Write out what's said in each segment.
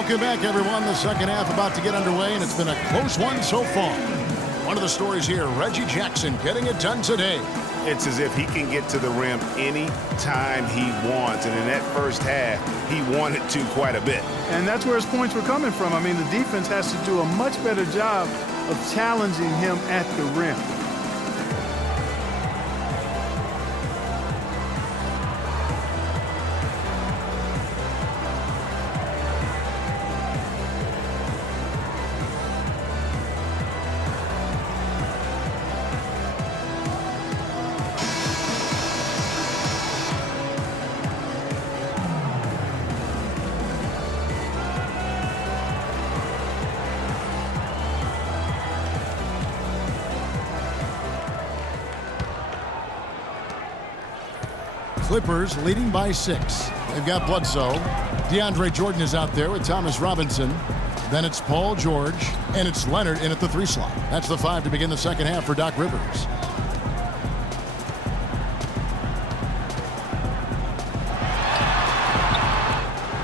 Welcome back, everyone. The second half about to get underway, and it's been a close one so far. One of the stories here, Reggie Jackson getting it done today. It's as if he can get to the rim any time he wants, and in that first half, he wanted to quite a bit. And that's where his points were coming from. I mean, the defense has to do a much better job of challenging him at the rim. Clippers leading by 6. They've got Bledsoe. DeAndre Jordan is out there with Thomas Robinson. Then it's Paul George, and it's Leonard in at the 3 slot. That's the 5 to begin the second half for Doc Rivers.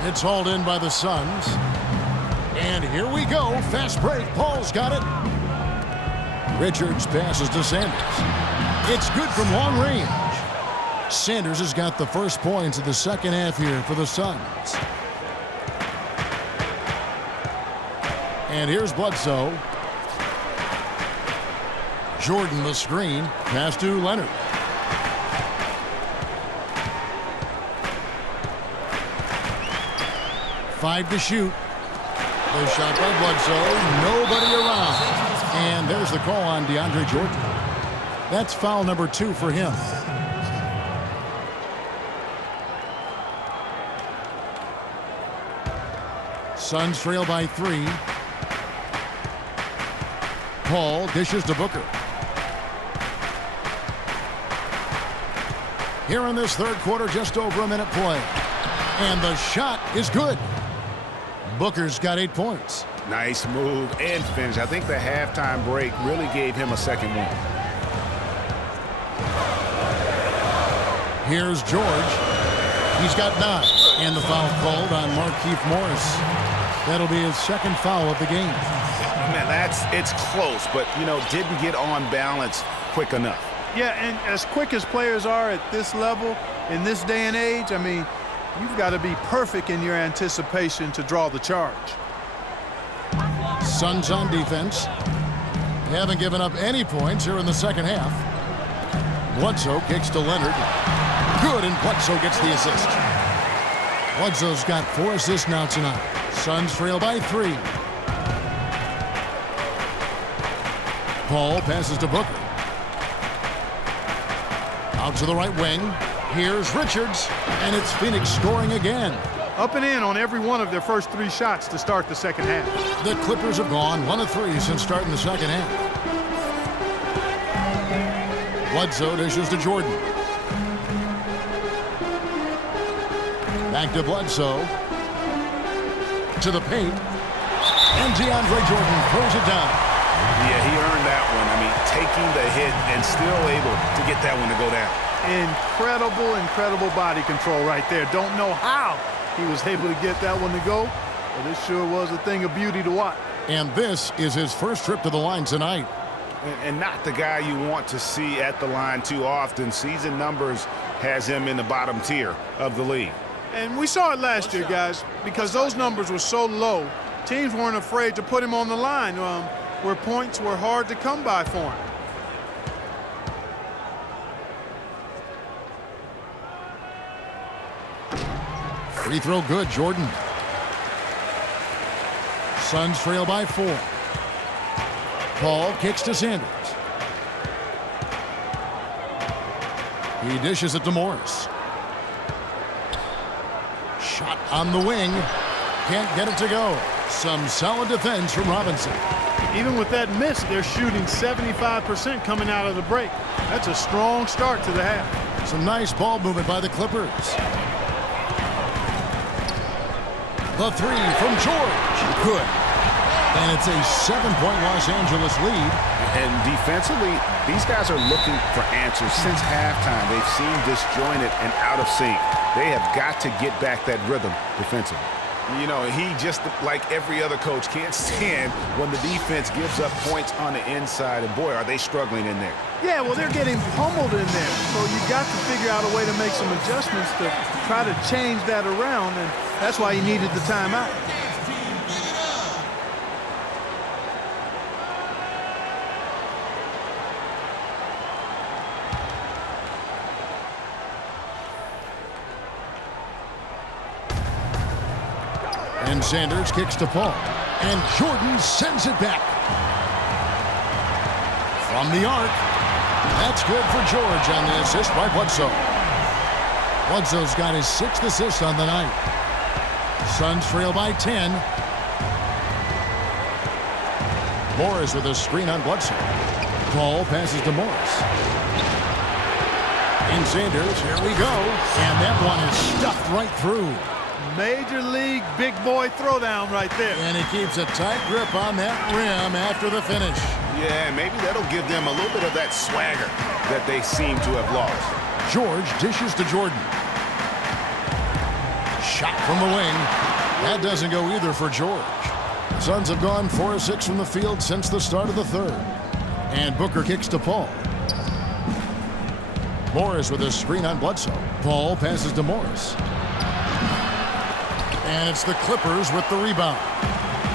It's hauled in by the Suns. And here we go. Fast break. Paul's got it. Richards passes to Sanders. It's good from long range. Sanders has got the first points of the second half here for the Suns. And here's Bledsoe. Jordan the screen. Pass to Leonard. Five to shoot. The shot by Bledsoe. Nobody around. And there's the call on DeAndre Jordan. That's foul number 2 for him. Suns trail by 3. Paul dishes to Booker. Here in this third quarter, just over a minute play. And the shot is good. Booker's got 8 points. Nice move and finish. I think the halftime break really gave him a second one. Here's George. He's got 9. And the foul called on Markieff Morris. That'll be his second foul of the game. Man, it's close, but, didn't get on balance quick enough. Yeah, and as quick as players are at this level, in this day and age, I mean, you've got to be perfect in your anticipation to draw the charge. Suns on defense. They haven't given up any points here in the second half. Bledsoe kicks to Leonard. Good, and Bledsoe gets the assist. Bledsoe's got 4 assists now tonight. Suns trail by 3. Paul passes to Booker. Out to the right wing. Here's Richards, and it's Phoenix scoring again. Up and in on every one of their first 3 shots to start the second half. The Clippers have gone 1 of 3 since starting the second half. Bledsoe dishes to Jordan. Back to Bledsoe. To the paint. And DeAndre Jordan throws it down. Yeah, he earned that one. I mean, taking the hit and still able to get that one to go down. Incredible body control right there. Don't know how he was able to get that one to go, but it sure was a thing of beauty to watch. And this is his first trip to the line tonight. And not the guy you want to see at the line too often. Season numbers has him in the bottom tier of the league. And we saw it last year, guys, because those numbers were so low, teams weren't afraid to put him on the line where points were hard to come by for him. Free throw good, Jordan. Suns trail by 4. Paul kicks to Sanders. He dishes it to Morris. Shot on the wing. Can't get it to go. Some solid defense from Robinson. Even with that miss, they're shooting 75% coming out of the break. That's a strong start to the half. Some nice ball movement by the Clippers. The 3 from George. Good. And it's a 7-point Los Angeles lead. And defensively, these guys are looking for answers since halftime. They've seemed disjointed and out of sync. They have got to get back that rhythm defensively. You know, he just, like every other coach, can't stand when the defense gives up points on the inside. And, boy, are they struggling in there. Yeah, well, they're getting pummeled in there. So you got to figure out a way to make some adjustments to try to change that around, and that's why he needed the timeout. And Sanders kicks to Paul. And Jordan sends it back. From the arc. That's good for George on the assist by Bledsoe. Bledsoe's got his 6th assist on the night. Suns trail by 10. Morris with a screen on Bledsoe. Paul passes to Morris. And Sanders, here we go. And that one is stuffed right through. Major league big boy throwdown right there. And he keeps a tight grip on that rim after the finish. Yeah, maybe that'll give them a little bit of that swagger that they seem to have lost. George dishes to Jordan. Shot from the wing. That doesn't go either for George. The Suns have gone 4 of 6 from the field since the start of the third. And Booker kicks to Paul. Morris with a screen on Bledsoe. Paul passes to Morris. And it's the Clippers with the rebound.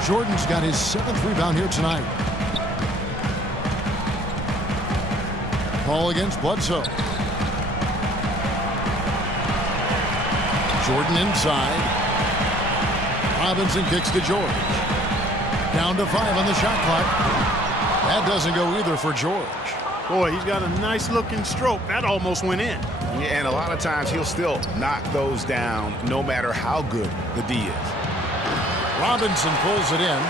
Jordan's got his 7th rebound here tonight. Paul against Bledsoe. Jordan inside. Robinson kicks to George. Down to 5 on the shot clock. That doesn't go either for George. Boy, he's got a nice looking stroke. That almost went in. Yeah, and a lot of times he'll still knock those down no matter how good the D is. Robinson pulls it in.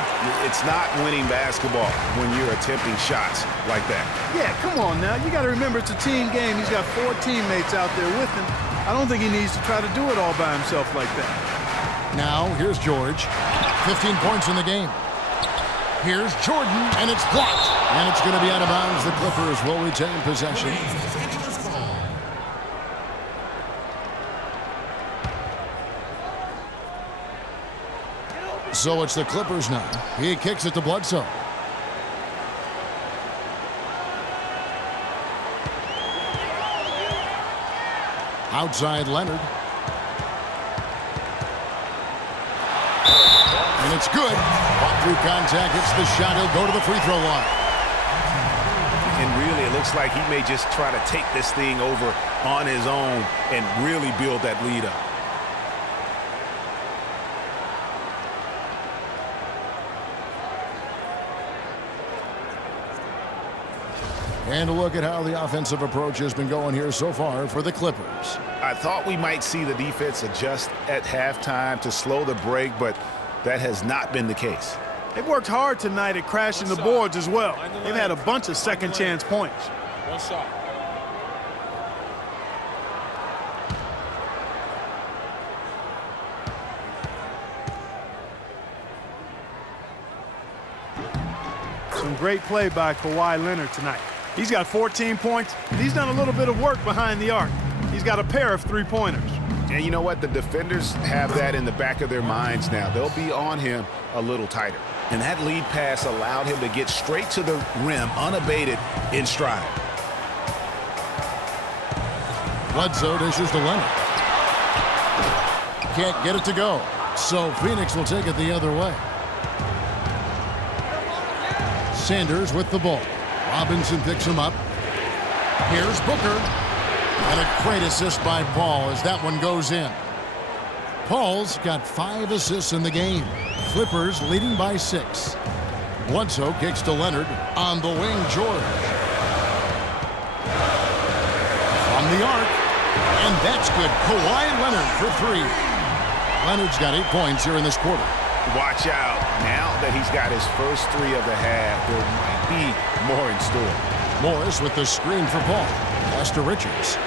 It's not winning basketball when you're attempting shots like that. Yeah, come on now. You got to remember it's a team game. He's got 4 teammates out there with him. I don't think he needs to try to do it all by himself like that. Now, here's George. 15 points in the game. Here's Jordan, and it's blocked. And it's going to be out of bounds. The Clippers will retain possession. So it's the Clippers now. He kicks it to Bledsoe. Outside Leonard. And it's good. Fought through contact. Hits the shot. He'll go to the free throw line. And really, it looks like he may just try to take this thing over on his own and really build that lead up. And a look at how the offensive approach has been going here so far for the Clippers. I thought we might see the defense adjust at halftime to slow the break, but that has not been the case. They've worked hard tonight at crashing the boards as well. They've had a bunch of second chance points. One shot. Some great play by Kawhi Leonard tonight. He's got 14 points. He's done a little bit of work behind the arc. He's got a pair of three-pointers. And you know what? The defenders have that in the back of their minds now. They'll be on him a little tighter. And that lead pass allowed him to get straight to the rim, unabated, in stride. Bledsoe dishes to Leonard. Can't get it to go. So Phoenix will take it the other way. Sanders with the ball. Robinson picks him up. Here's Booker. And a great assist by Paul as that one goes in. Paul's got 5 assists in the game. Clippers leading by 6. Bledsoe kicks to Leonard. On the wing, George. From the arc. And that's good. Kawhi Leonard for 3. Leonard's got 8 points here in this quarter. Watch out. Now that he's got his first 3 of the half, there might be more in store. Morris with the screen for Paul. Pass to Richards.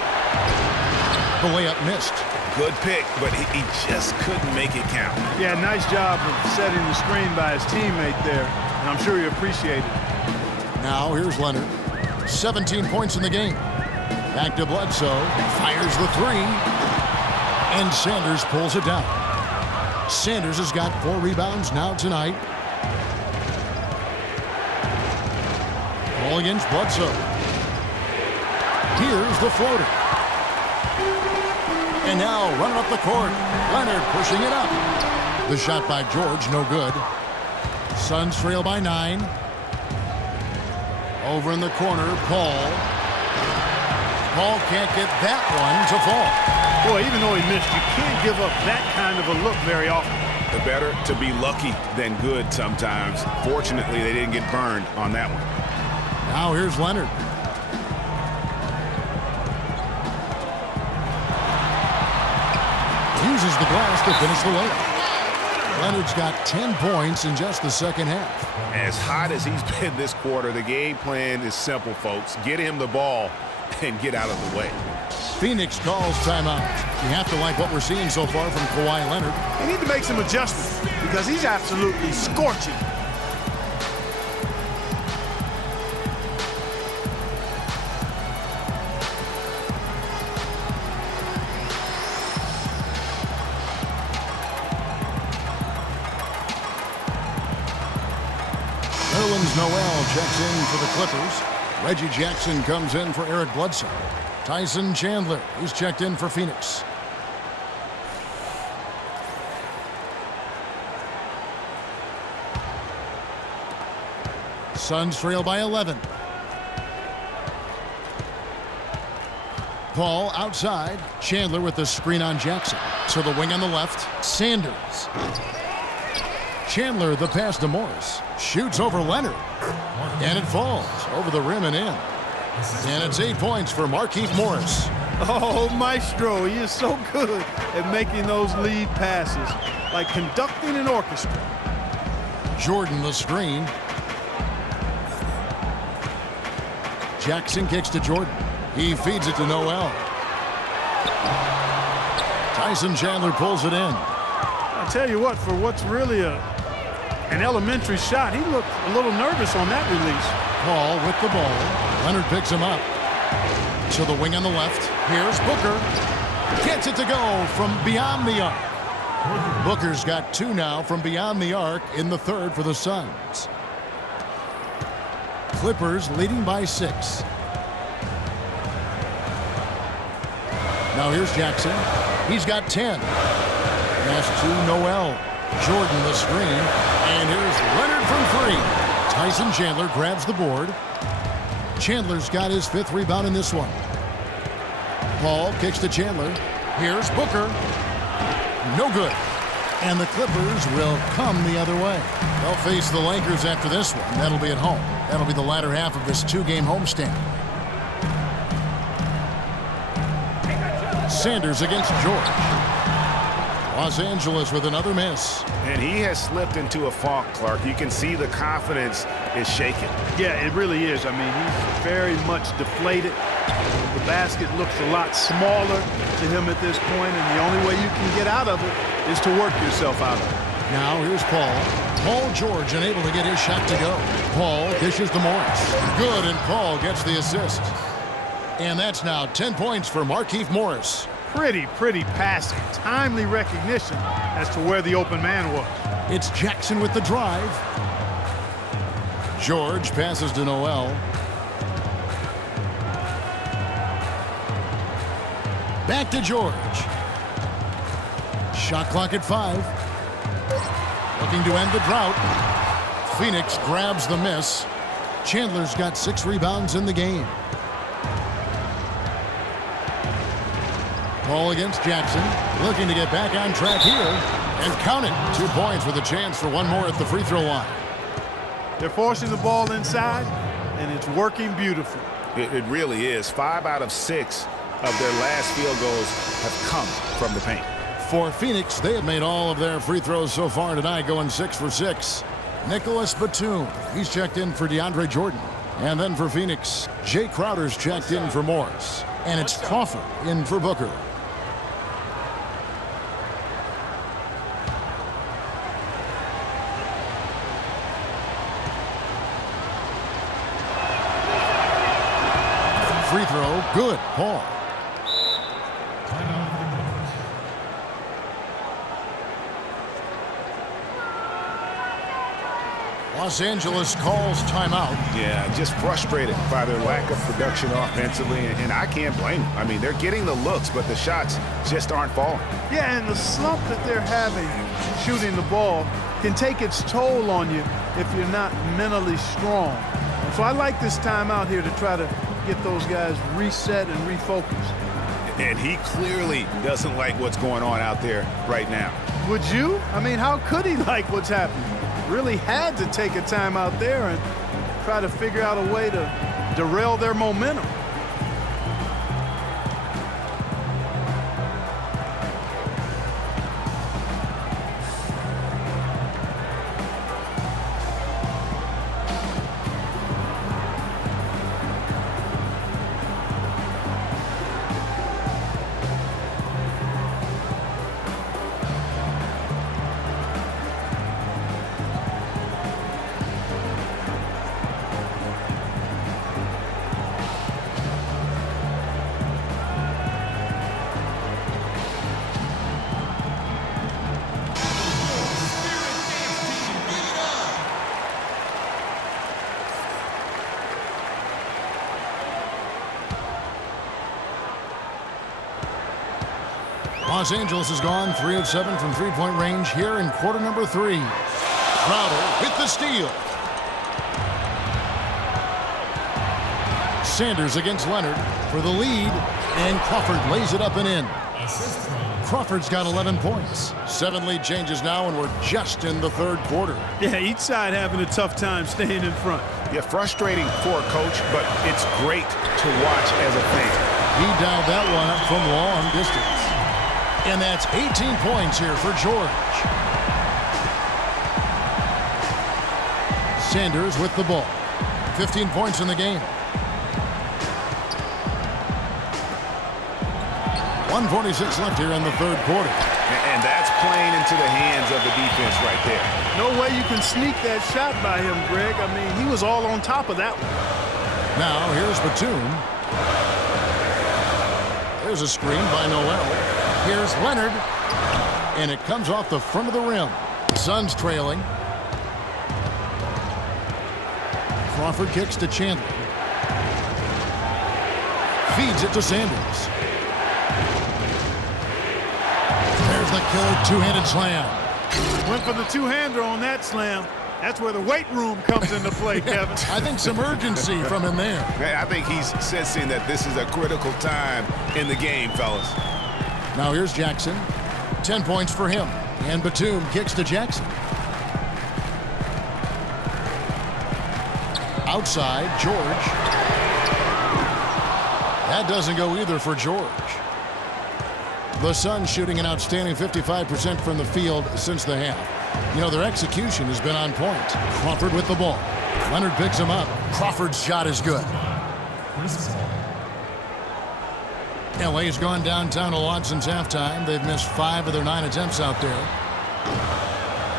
The layup missed. Good pick, but he just couldn't make it count. Yeah, nice job of setting the screen by his teammate there, and I'm sure he appreciated it. Now here's Leonard. 17 points in the game. Back to Bledsoe. Fires the 3. And Sanders pulls it down. Sanders has got 4 rebounds now tonight. Ball against Bledsoe. Here's the floater. And now running up the court. Leonard pushing it up. The shot by George, no good. Suns trail by 9. Over in the corner, Paul. Paul can't get that one to fall. Boy, even though he missed, you can't give up that kind of a look very often. Better to be lucky than good sometimes. Fortunately, they didn't get burned on that one. Now here's Leonard. Uses the glass to finish the layup. Leonard's got 10 points in just the second half. As hot as he's been this quarter, the game plan is simple, folks. Get him the ball and get out of the way. Phoenix calls timeout. You have to like what we're seeing so far from Kawhi Leonard. They need to make some adjustments because he's absolutely scorching. Nerlens Noel checks in for the Clippers. Reggie Jackson comes in for Eric Bledsoe. Tyson Chandler, he's checked in for Phoenix. Suns trail by 11. Paul outside. Chandler with the screen on Jackson. To the wing on the left. Sanders. Chandler, the pass to Morris. Shoots over Leonard. And it falls over the rim and in. And it's 8 points for Markieff Morris. Oh, Maestro, he is so good at making those lead passes, like conducting an orchestra. Jordan the screen. Jackson kicks to Jordan. He feeds it to Noel. Tyson Chandler pulls it in. I tell you what, for what's really an elementary shot, he looked a little nervous on that release. Paul with the ball. Leonard picks him up. To the wing on the left. Here's Booker. Gets it to go from beyond the arc. Booker's got 2 now from beyond the arc in the third for the Suns. Clippers leading by 6. Now here's Jackson. He's got 10. Pass to Noel. Jordan the screen. And here's Leonard from 3. Tyson Chandler grabs the board. Chandler's got his 5th rebound in this one. Paul kicks to Chandler. Here's Booker. No good. And the Clippers will come the other way. They'll face the Lakers after this one. That'll be at home. That'll be the latter half of this 2-game homestand. Sanders against George. Los Angeles with another miss. And he has slipped into a funk, Clark. You can see the confidence is shaken. Yeah, it really is. I mean, he's very much deflated. The basket looks a lot smaller to him at this point, and the only way you can get out of it is to work yourself out of it. Now here's Paul. Paul George unable to get his shot to go. Paul dishes to Morris. Good, and Paul gets the assist. And that's now 10 points for Markieff Morris. Pretty passing. Timely recognition as to where the open man was. It's Jackson with the drive. George passes to Noel. Back to George. Shot clock at 5. Looking to end the drought. Phoenix grabs the miss. Chandler's got 6 rebounds in the game. Paul against Jackson, looking to get back on track here, and count it. 2 points with a chance for one more at the free throw line. They're forcing the ball inside, and it's working beautifully. It really is. 5 out of 6 of their last field goals have come from the paint. For Phoenix, they have made all of their free throws so far tonight, going 6 for 6. Nicholas Batum, he's checked in for DeAndre Jordan. And then for Phoenix, Jay Crowder's checked in for Morris. And it's Crawford in for Booker. Free throw, good, Paul. Los Angeles calls timeout. Yeah, just frustrated by their lack of production offensively, and I can't blame them. I mean, they're getting the looks, but the shots just aren't falling. Yeah, and the slump that they're having shooting the ball can take its toll on you if you're not mentally strong. So I like this timeout here to try to get those guys reset and refocused. And he clearly doesn't like what's going on out there right now. Would you? I mean, how could he like what's happening? Really had to take a time out there and try to figure out a way to derail their momentum. Los Angeles has gone 3 of 7 from three-point range here in quarter number 3. Crowder with the steal. Sanders against Leonard for the lead, and Crawford lays it up and in. Crawford's got 11 points. 7 lead changes now, and we're just in the third quarter. Yeah, each side having a tough time staying in front. Yeah, frustrating for a coach, but it's great to watch as a fan. He dialed that one up from long distance. And that's 18 points here for George. Sanders with the ball. 15 points in the game. 1:46 left here in the third quarter. And that's playing into the hands of the defense right there. No way you can sneak that shot by him, Greg. I mean, he was all on top of that one. Now here's Batum. There's a screen by Noel. Here's Leonard, and it comes off the front of the rim. Suns trailing. Crawford kicks to Chandler. Feeds it to Sanders. There's the killer two-handed slam. Went for the two-hander on that slam. That's where the weight room comes into play, Kevin. I think some urgency from him there. I think he's sensing that this is a critical time in the game, fellas. Now here's Jackson. 10 points for him. And Batum kicks to Jackson. Outside, George. That doesn't go either for George. The Suns shooting an outstanding 55% from the field since the half. You know, their execution has been on point. Crawford with the ball. Leonard picks him up. Crawford's shot is good. LA's gone downtown a lot since halftime. They've missed 5 of their 9 attempts out there.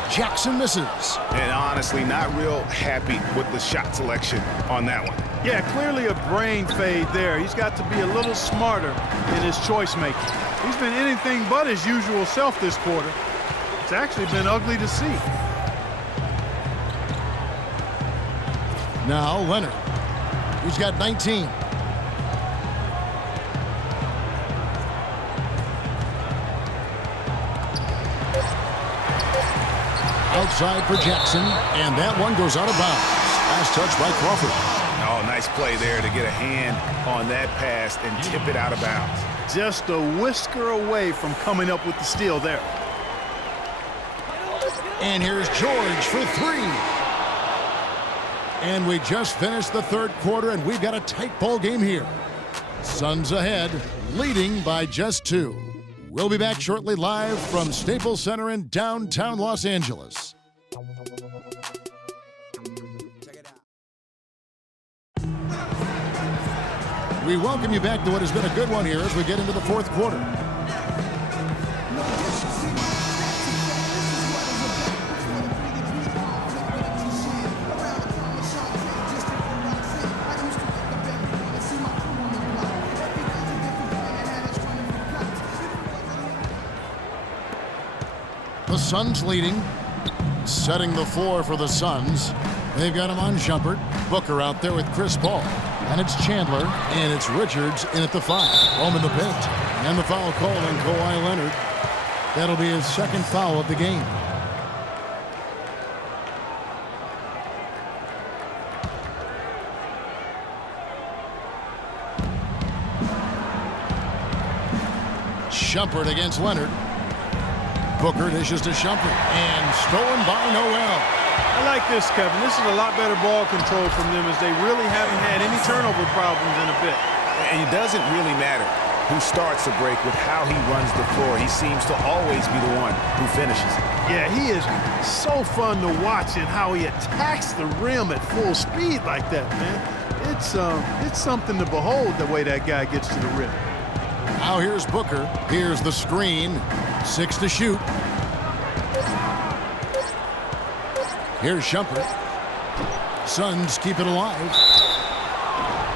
Jackson misses. And honestly, not real happy with the shot selection on that one. Yeah, clearly a brain fade there. He's got to be a little smarter in his choice making. He's been anything but his usual self this quarter. It's actually been ugly to see. Now Leonard. He's got 19. Outside for Jackson, and that one goes out of bounds. Last touch by Crawford. Oh, nice play there to get a hand on that pass and tip it out of bounds. Just a whisker away from coming up with the steal there. And here's George for 3. And we just finished the third quarter, and we've got a tight ball game here. Suns ahead, leading by just 2. We'll be back shortly live from Staples Center in downtown Los Angeles. We welcome you back to what has been a good one here as we get into the fourth quarter. The Suns leading. setting the floor for the Suns. They've got him on Shumpert. Booker out there with Chris Paul. And it's Chandler, and it's Richards in at the 5. Home in the paint. And the foul call on Kawhi Leonard. That'll be his second foul of the game. Shumpert against Leonard. Booker dishes to Shumpert, and stolen by Noel. I like this, Kevin. This is a lot better ball control from them as they really haven't had any turnover problems in a bit. And it doesn't really matter who starts the break with how he runs the floor. He seems to always be the one who finishes it. Yeah, he is so fun to watch and how he attacks the rim at full speed like that, man. It's something to behold the way that guy gets to the rim. Now here's Booker. Here's the screen. 6 to shoot. Here's Shumpert. Suns keep it alive.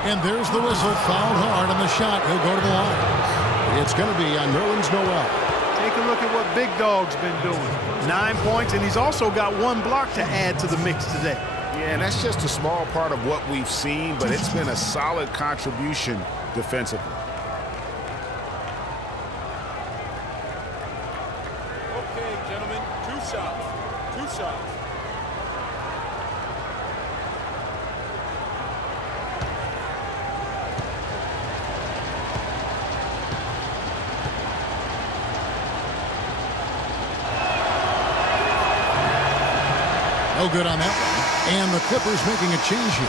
And there's the whistle. Fouled hard on the shot. He'll go to the line. It's going to be on Nerlens Noel. Take a look at what Big Dog's been doing. 9 points, and he's also got 1 block to add to the mix today. Yeah, and that's just a small part of what we've seen, but it's been a solid contribution defensively. Okay, gentlemen, 2 shots. 2 shots. No good on that one. And the Clippers making a change here.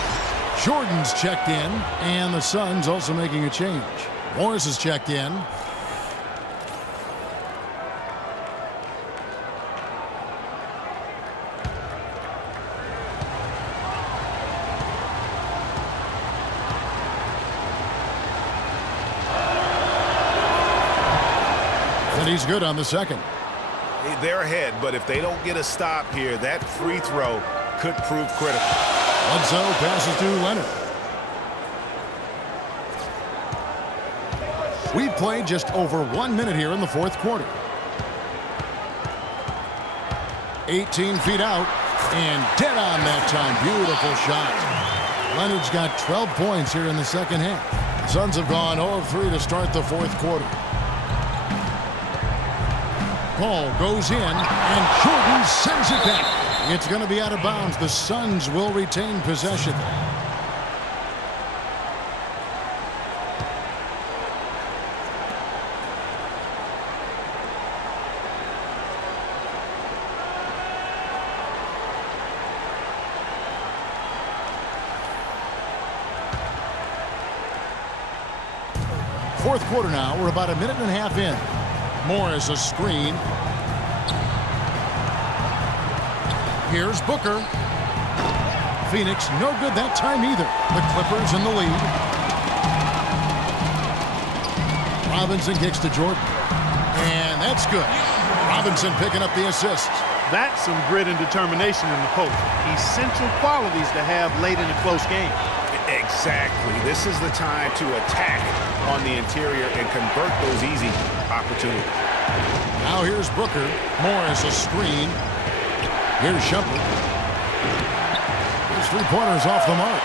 Jordan's checked in, and the Suns also making a change. Morris is checked in. And he's good on the second. They're ahead, but if they don't get a stop here, that free throw could prove critical. Bledsoe passes to Leonard. We've played just over 1 minute here in the fourth quarter. 18 feet out, and dead on that time. Beautiful shot. Leonard's got 12 points here in the second half. The Suns have gone 0 of 3 to start the fourth quarter. Ball goes in, and Jordan sends it back. It's going to be out of bounds. The Suns will retain possession. Fourth quarter now. We're about a minute and a half in. Morris a screen. Here's Booker. Phoenix no good that time either. The Clippers in the lead. Robinson kicks to Jordan. And that's good. Robinson picking up the assist. That's some grit and determination in the post. Essential qualities to have late in a close game. Exactly. This is the time to attack on the interior and convert those easy opportunities. Now here's Booker. Morris a screen. Here's Shumpert. His three-pointers off the mark.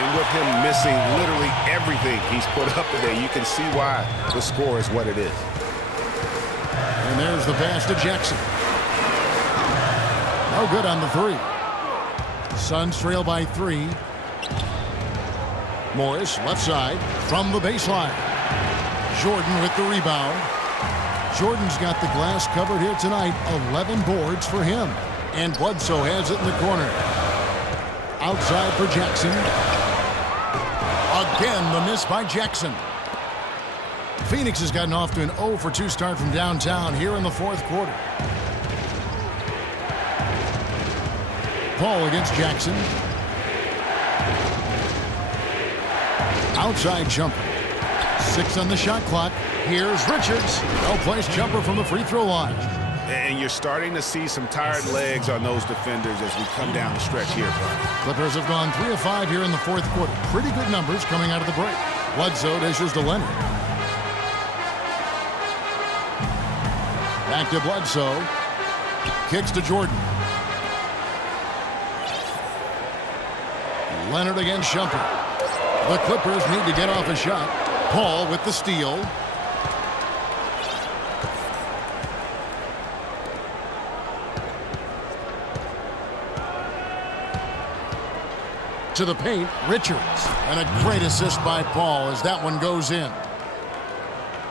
And with him missing literally everything he's put up today, you can see why the score is what it is. And there's the pass to Jackson. No good on the 3. Suns trail by 3. Morris, left side, from the baseline. Jordan with the rebound. Jordan's got the glass covered here tonight. 11 boards for him. And Bledsoe has it in the corner. Outside for Jackson. Again, the miss by Jackson. Phoenix has gotten off to an 0 for 2 start from downtown here in the fourth quarter. Paul against Jackson. Outside jumper. 6 on the shot clock. Here's Richards. Well-placed jumper from the free throw line. And you're starting to see some tired legs on those defenders as we come down the stretch here. Clippers have gone 3 of 5 here in the fourth quarter. Pretty good numbers coming out of the break. Bledsoe dishes to Leonard. Back to Bledsoe. Kicks to Jordan. Leonard against Shumpert. The Clippers need to get off a shot. Paul with the steal. To the paint, Richards. And a great assist by Paul as that one goes in.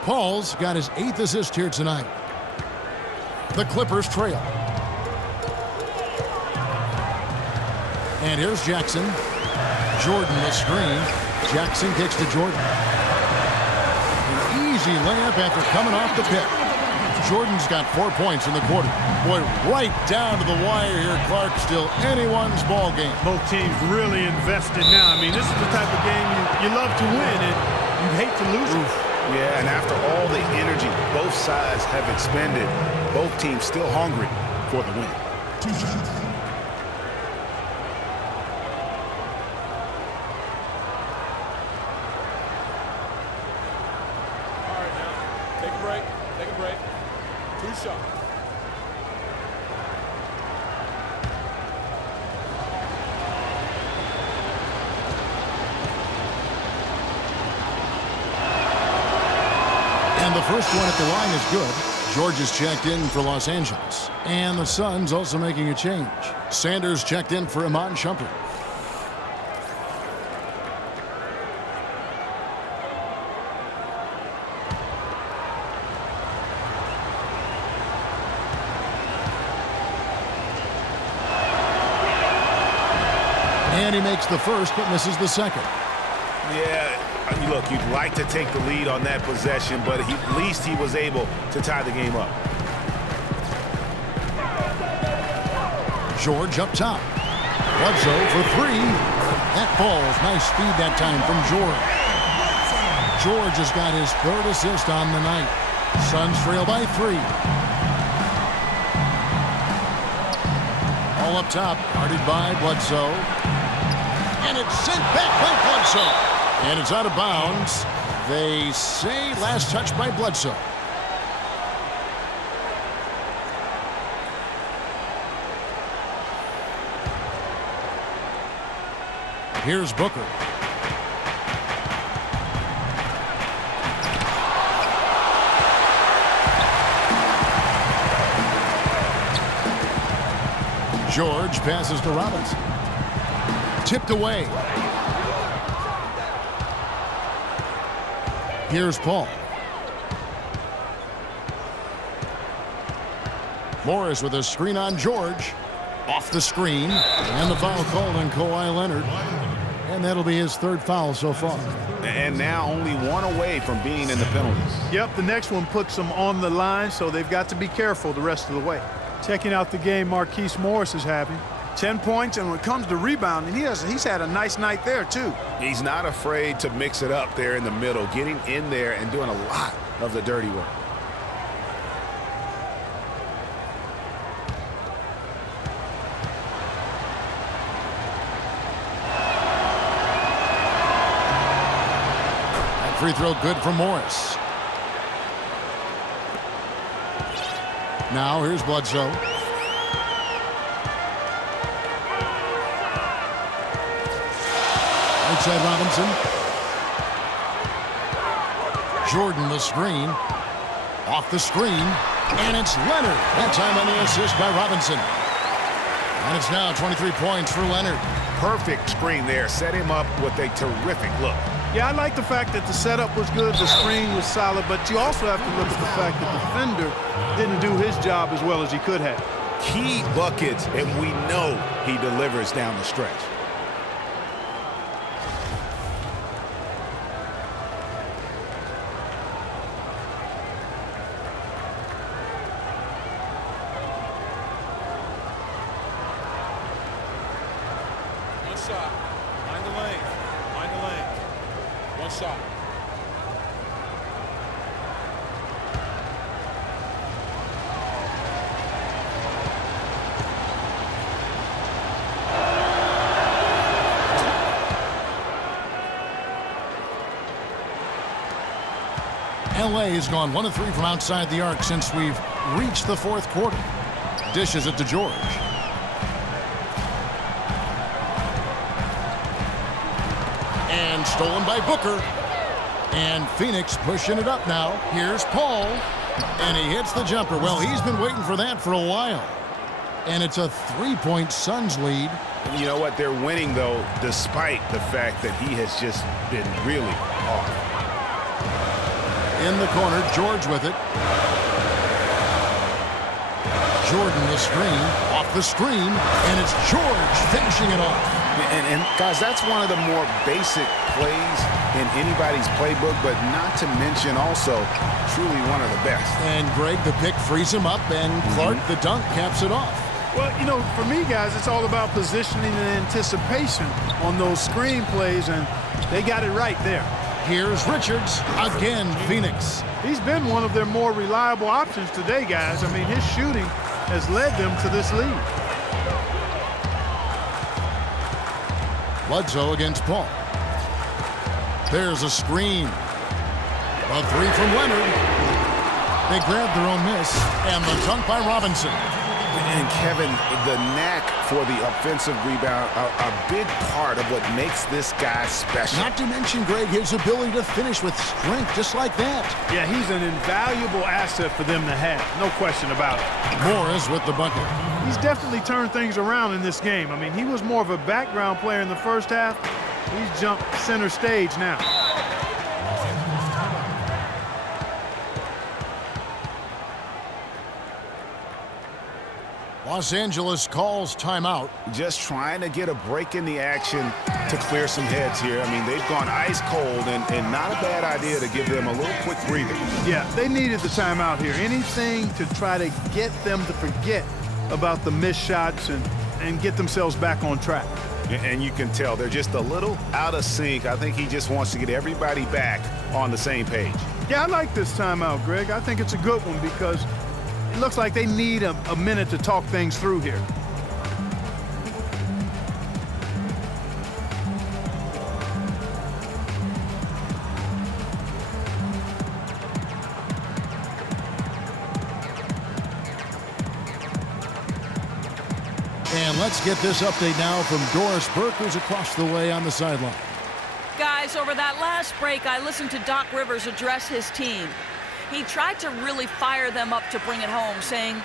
Paul's got his 8th assist here tonight. The Clippers trail. And here's Jackson. Jordan the screen. Jackson kicks to Jordan. An easy layup after coming off the pick. Jordan's got 4 points in the quarter. Boy, right down to the wire here, Clark. Still anyone's ball game. Both teams really invested now. I mean, this is the type of game you love to win, and you hate to lose it. Yeah, and after all the energy both sides have expended, both teams still hungry for the win. All right, now, take a break. Take a break. 2 shots. And the first one at the line is good. George is checked in for Los Angeles. And the Suns also making a change. Sanders checked in for Iman Shumpert. And he makes the first but misses the second. Yeah, look, you'd like to take the lead on that possession, but at least he was able to tie the game up. George up top. Bledsoe for 3. That falls. Nice speed that time from George. George has got his 3rd assist on the night. Suns trail by 3. All up top, guarded by Bledsoe. And it's sent back by Bledsoe. And it's out of bounds. They say last touch by Bledsoe. Here's Booker. George passes to Robinson. Tipped away. Here's Paul. Morris with a screen on George. Off the screen. And the foul called on Kawhi Leonard. And that'll be his 3rd foul so far. And now only 1 away from being in the penalties. Yep, the next one puts them on the line, so they've got to be careful the rest of the way. Checking out the game Marquise Morris is having. 10 points, and when it comes to rebounding, he's had a nice night there, too. He's not afraid to mix it up there in the middle, getting in there and doing a lot of the dirty work. That free throw good for Morris. Now here's Bledsoe. Outside Robinson. Jordan the screen. Off the screen. And it's Leonard. That time on the assist by Robinson. And it's now 23 points for Leonard. Perfect screen there. Set him up with a terrific look. Yeah, I like the fact that the setup was good, the screen was solid, but you also have to look at the fact that the defender didn't do his job as well as he could have. Key buckets, and we know he delivers down the stretch. One shot. Mind the lane. Mind the lane. One shot. LA has gone 1 of 3 from outside the arc since we've reached the 4th quarter. Dishes it to George. And stolen by Booker. And Phoenix pushing it up now. Here's Paul. And he hits the jumper. Well, he's been waiting for that for a while. And it's a 3-point Suns lead. You know what? They're winning, though, despite the fact that he has just been really off. In the corner, George with it. Jordan the screen, off the screen, and it's George finishing it off. And guys, that's one of the more basic plays in anybody's playbook, but not to mention also truly one of the best. And Greg, the pick frees him up, and Clark, the dunk, caps it off. Well, you know, for me, guys, it's all about positioning and anticipation on those screen plays, and they got it right there. Here's Richards, again, Phoenix. He's been one of their more reliable options today, guys. I mean, his shooting has led them to this lead. Bledsoe against Paul. There's a screen. A three from Leonard. They grab their own miss, and the dunk by Robinson. And Kevin, the knack for the offensive rebound, a big part of what makes this guy special. Not to mention, Greg, his ability to finish with strength just like that. Yeah, he's an invaluable asset for them to have. No question about it. Morris with the bucket. He's definitely turned things around in this game. I mean, he was more of a background player in the first half. He's jumped center stage now. Los Angeles calls timeout. Just trying to get a break in the action to clear some heads here. I mean, they've gone ice cold, and not a bad idea to give them a little quick breather. Yeah, they needed the timeout here. Anything to try to get them to forget about the missed shots and get themselves back on track. And you can tell they're just a little out of sync. I think he just wants to get everybody back on the same page. Yeah, I like this timeout, Greg. I think it's a good one because it looks like they need a minute to talk things through here. And let's get this update now from Doris Burke, who's across the way on the sideline. Guys, over that last break, I listened to Doc Rivers address his team. He tried to really fire them up to bring it home, saying,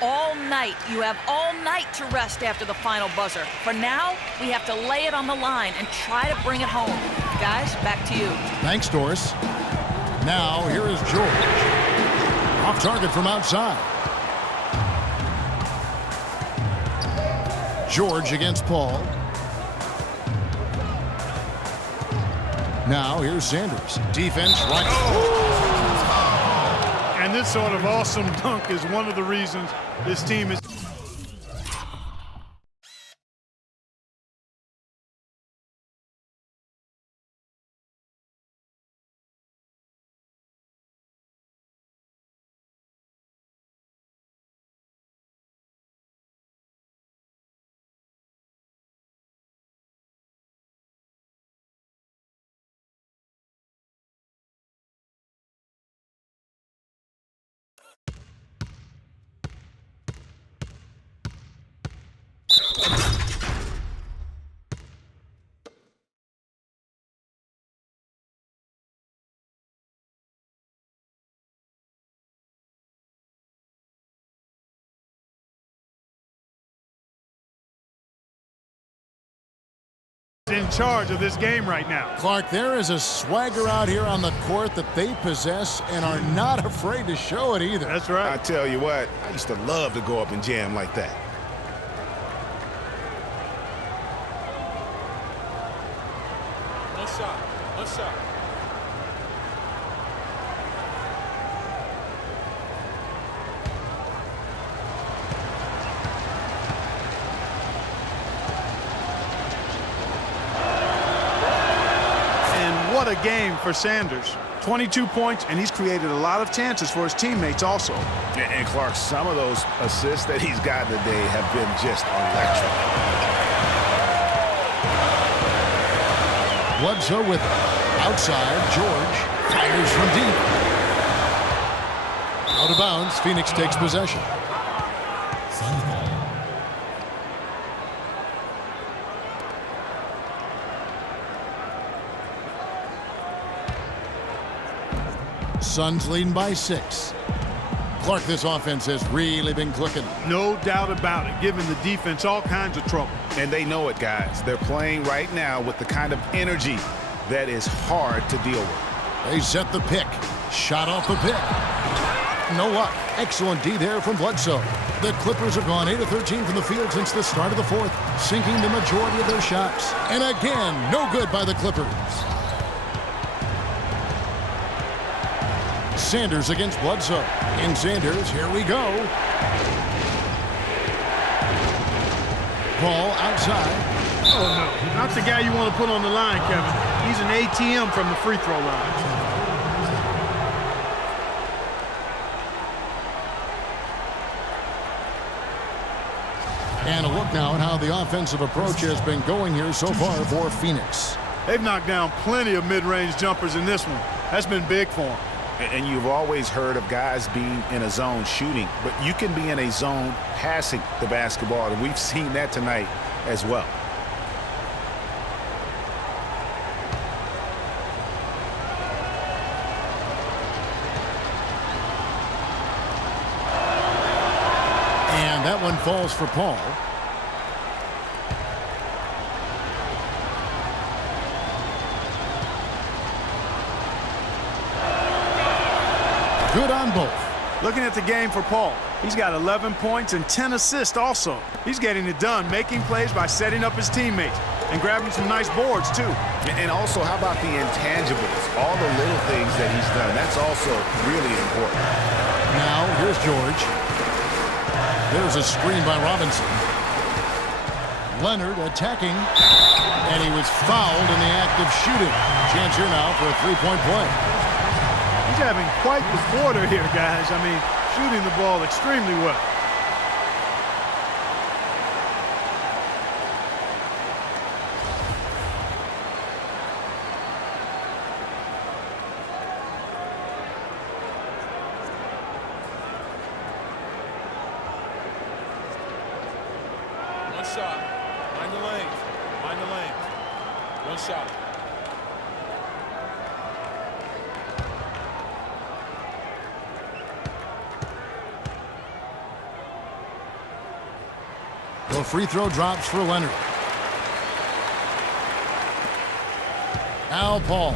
all night, you have all night to rest after the final buzzer. For now, we have to lay it on the line and try to bring it home. Guys, back to you. Thanks, Doris. Now, here is George. Off target from outside. George against Paul. Now, here's Sanders. Defense right. And this sort of awesome dunk is one of the reasons this team is. In charge of this game right now. Clark, there is a swagger out here on the court that they possess and are not afraid to show it either. That's right. I tell you what, I used to love to go up and jam like that. One shot. One shot. What a game for Sanders. 22 points, and he's created a lot of chances for his teammates also. And Clark, some of those assists that he's gotten today have been just electric. Bledsoe with it. Outside, George fires from deep. Out of bounds, Phoenix takes possession. Suns leading by 6. Clark, this offense has really been clicking. No doubt about it, giving the defense all kinds of trouble. And they know it, guys. They're playing right now with the kind of energy that is hard to deal with. They set the pick. Shot off the pick. No luck. Excellent D there from Bledsoe. The Clippers have gone 8 of 13 from the field since the start of the fourth, sinking the majority of their shots. And again, no good by the Clippers. Sanders against Bledsoe. In Sanders, here we go. Ball outside. Oh, no. Not the guy you want to put on the line, Kevin. He's an ATM from the free throw line. And a look now at how the offensive approach has been going here so far for Phoenix. They've knocked down plenty of mid-range jumpers in this one. That's been big for them. And you've always heard of guys being in a zone shooting, but you can be in a zone passing the basketball, and we've seen that tonight as well. And that one falls for Paul. Good on both. Looking at the game for Paul, he's got 11 points and 10 assists also. He's getting it done, making plays by setting up his teammates and grabbing some nice boards too. And also, how about the intangibles? All the little things that he's done. That's also really important. Now, here's George. There's a screen by Robinson. Leonard attacking, and he was fouled in the act of shooting. Chance here now for a three-point play. He's having quite the quarter here, guys. I mean, shooting the ball extremely well. One shot. Mind the lanes. Mind the lanes. One shot. The free throw drops for Leonard. Now Paul.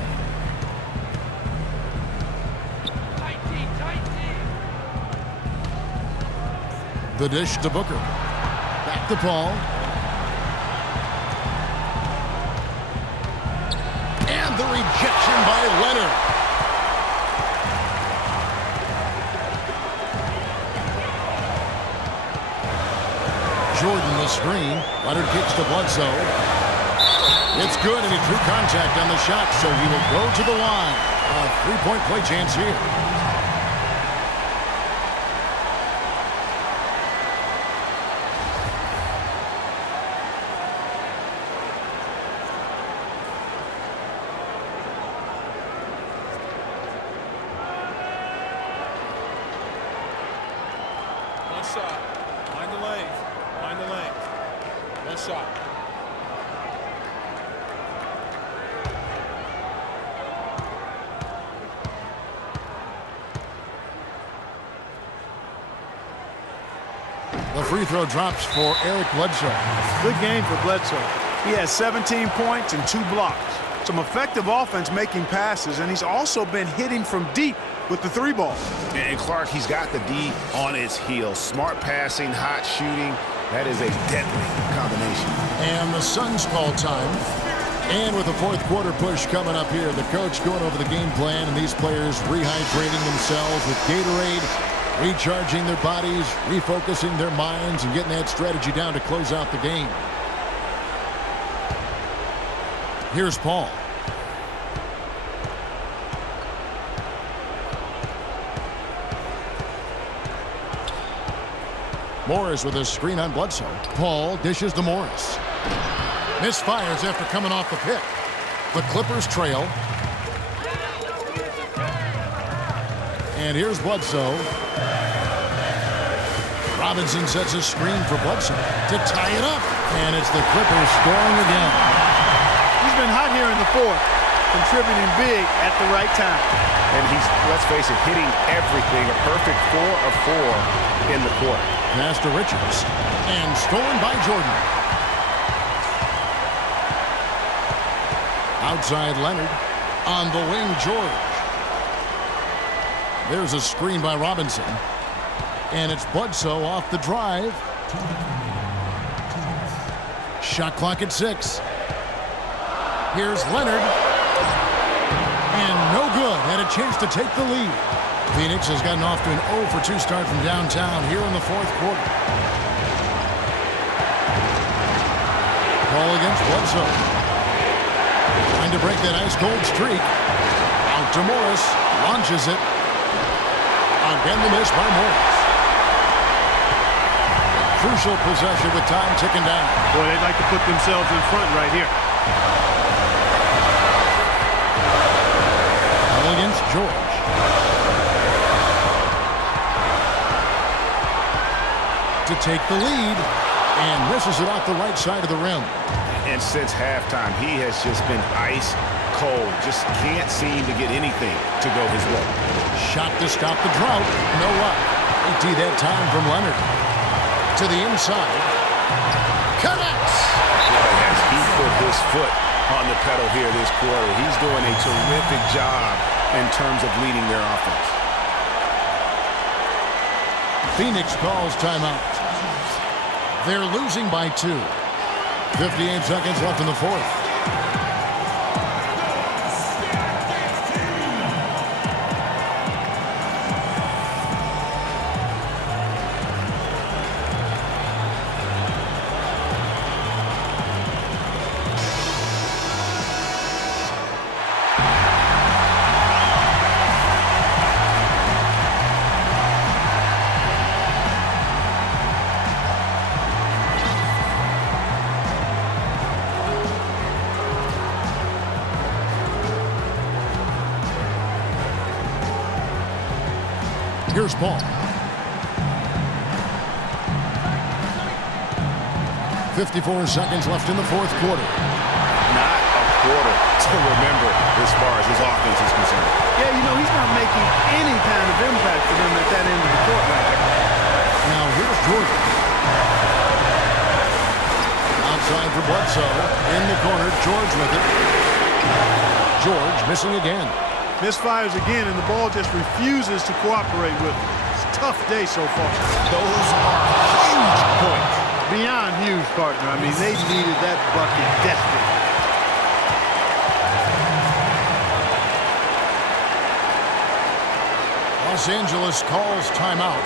The dish to Booker. Back to Paul. And the rejection by Leonard. Jordan the screen. Leonard kicks to Bledsoe. It's good, and he drew contact on the shot, so he will go to the line. A three-point play chance here. One shot. Mind the lanes. Mind the lanes. One shot. The free throw drops for Eric Bledsoe. Good game for Bledsoe. He has 17 points and 2 blocks. Some effective offense making passes, and he's also been hitting from deep with the 3-ball. And Clark, he's got the D on his heels. Smart passing, hot shooting. That is a deadly combination. And the Suns call time. And with the fourth quarter push coming up here, the coach going over the game plan, and these players rehydrating themselves with Gatorade, recharging their bodies, refocusing their minds, and getting that strategy down to close out the game. Here's Paul. Morris with a screen on Bledsoe. Paul dishes to Morris. Misfires after coming off the pick. The Clippers trail. And here's Bledsoe. Robinson sets a screen for Bledsoe to tie it up. And it's the Clippers scoring again. He's been hot here in the fourth, contributing big at the right time. And he's, let's face it, hitting everything. A perfect 4 of 4 in the quarter. Pass to Richards. And stolen by Jordan. Outside Leonard. On the wing, George. There's a screen by Robinson. And it's Bledsoe off the drive. Shot clock at 6. Here's Leonard. And no good. Had a chance to take the lead. Phoenix has gotten off to an 0 for 2 start from downtown here in the 4th quarter. Ball against Bledsoe. Trying to break that ice-cold streak. Out to Morris. Launches it. Again the miss by Morris. Crucial possession with time ticking down. Boy, they'd like to put themselves in front right here. Ball against George. To take the lead. And misses it off the right side of the rim. And since halftime, he has just been ice cold. Just can't seem to get anything to go his way. Shot to stop the drought. No luck. They that time from Leonard. To the inside. Connects. Boy, has he put his foot on the pedal here this quarter. He's doing a terrific job in terms of leading their offense. Phoenix calls timeout. They're losing by 2. 58 seconds left in the 4th. Here's Paul. 54 seconds left in the 4th quarter. Not a quarter to remember as far as his offense is concerned. Yeah, you know, he's not making any kind of impact for them at that end of the court right there. Now here's Jordan. Outside for Bledsoe. In the corner, George with it. George missing again. Misfires again, and the ball just refuses to cooperate with him. It's a tough day so far. Those are huge points. Beyond huge, partner. I mean, they needed that bucket desperately. Los Angeles calls timeout.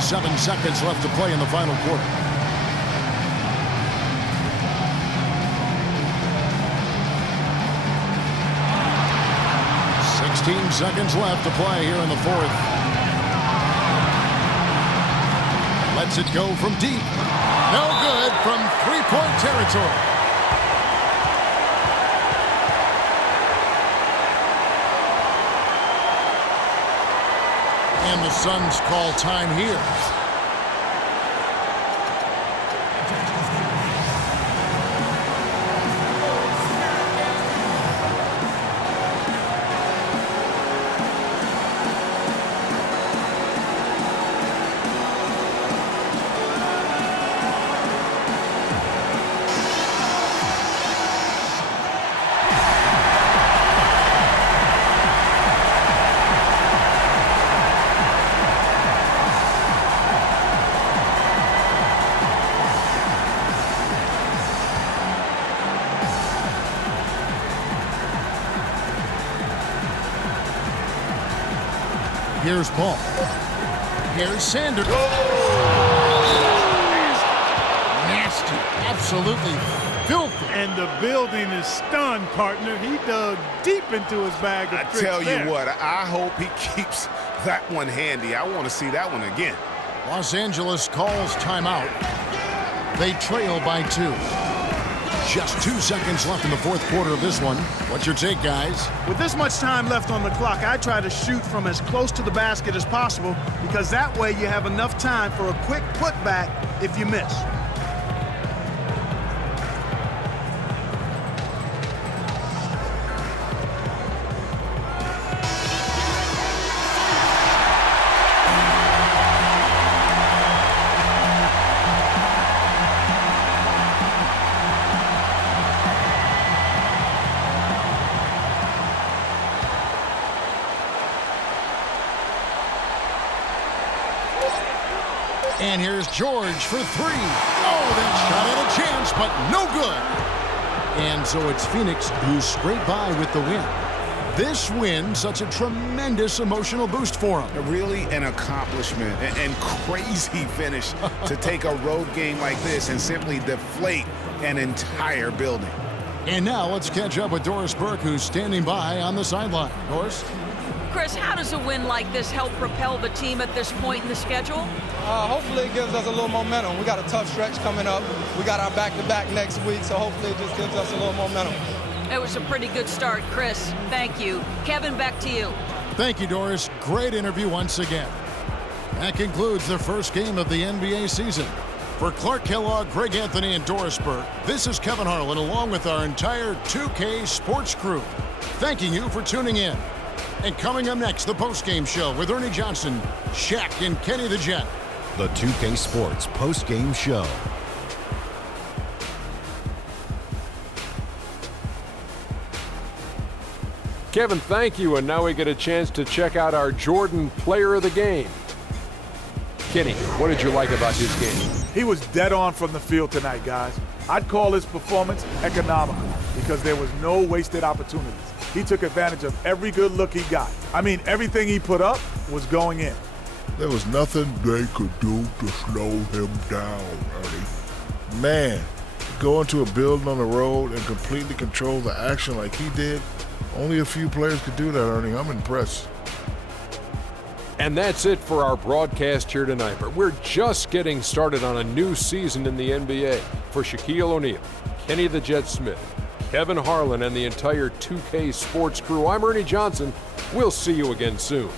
Seven seconds left to play in the final quarter. Seconds left to play here in the 4th. Lets it go from deep. No good from three-point territory. And the Suns call time here. Here's Paul. Here's Sanders. Nasty. Absolutely filthy. And the building is stunned, partner. He dug deep into his bag of I tricks tell there. you what, I hope he keeps that one handy. I want to see that one again. Los Angeles calls timeout. They trail by 2. Just 2 seconds left in the fourth quarter of this one. What's your take, guys? With this much time left on the clock, I try to shoot from as close to the basket as possible because that way you have enough time for a quick putback if you miss. And here's George for 3. Oh, that shot had a chance, but no good. And so it's Phoenix who scraped by with the win. This win, such a tremendous emotional boost for them. Really an accomplishment and crazy finish to take a road game like this and simply deflate an entire building. And now let's catch up with Doris Burke, who's standing by on the sideline. Doris? Chris, how does a win like this help propel the team at this point in the schedule? Hopefully it gives us a little momentum. We got a tough stretch coming up. We got our back-to-back next week, so hopefully it just gives us a little momentum. It was a pretty good start, Chris. Thank you. Kevin, back to you. Thank you, Doris. Great interview once again. That concludes the first game of the NBA season. For Clark Kellogg, Greg Anthony, and Doris Burke, this is Kevin Harlan along with our entire 2K Sports crew, thanking you for tuning in. And coming up next, the postgame show with Ernie Johnson, Shaq, and Kenny the Jet. The 2K Sports postgame show. Kevin, thank you, and now we get a chance to check out our Jordan Player of the Game. Kenny, what did you like about his game? He was dead on from the field tonight, guys. I'd call his performance economical because there was no wasted opportunities. He took advantage of every good look he got. I mean, everything he put up was going in. There was nothing they could do to slow him down, Ernie. Man, go into a building on the road and completely control the action like he did, only a few players could do that, Ernie. I'm impressed. And that's it for our broadcast here tonight. But we're just getting started on a new season in the NBA. For Shaquille O'Neal, Kenny the Jet Smith, Kevin Harlan, and the entire 2K Sports crew, I'm Ernie Johnson. We'll see you again soon.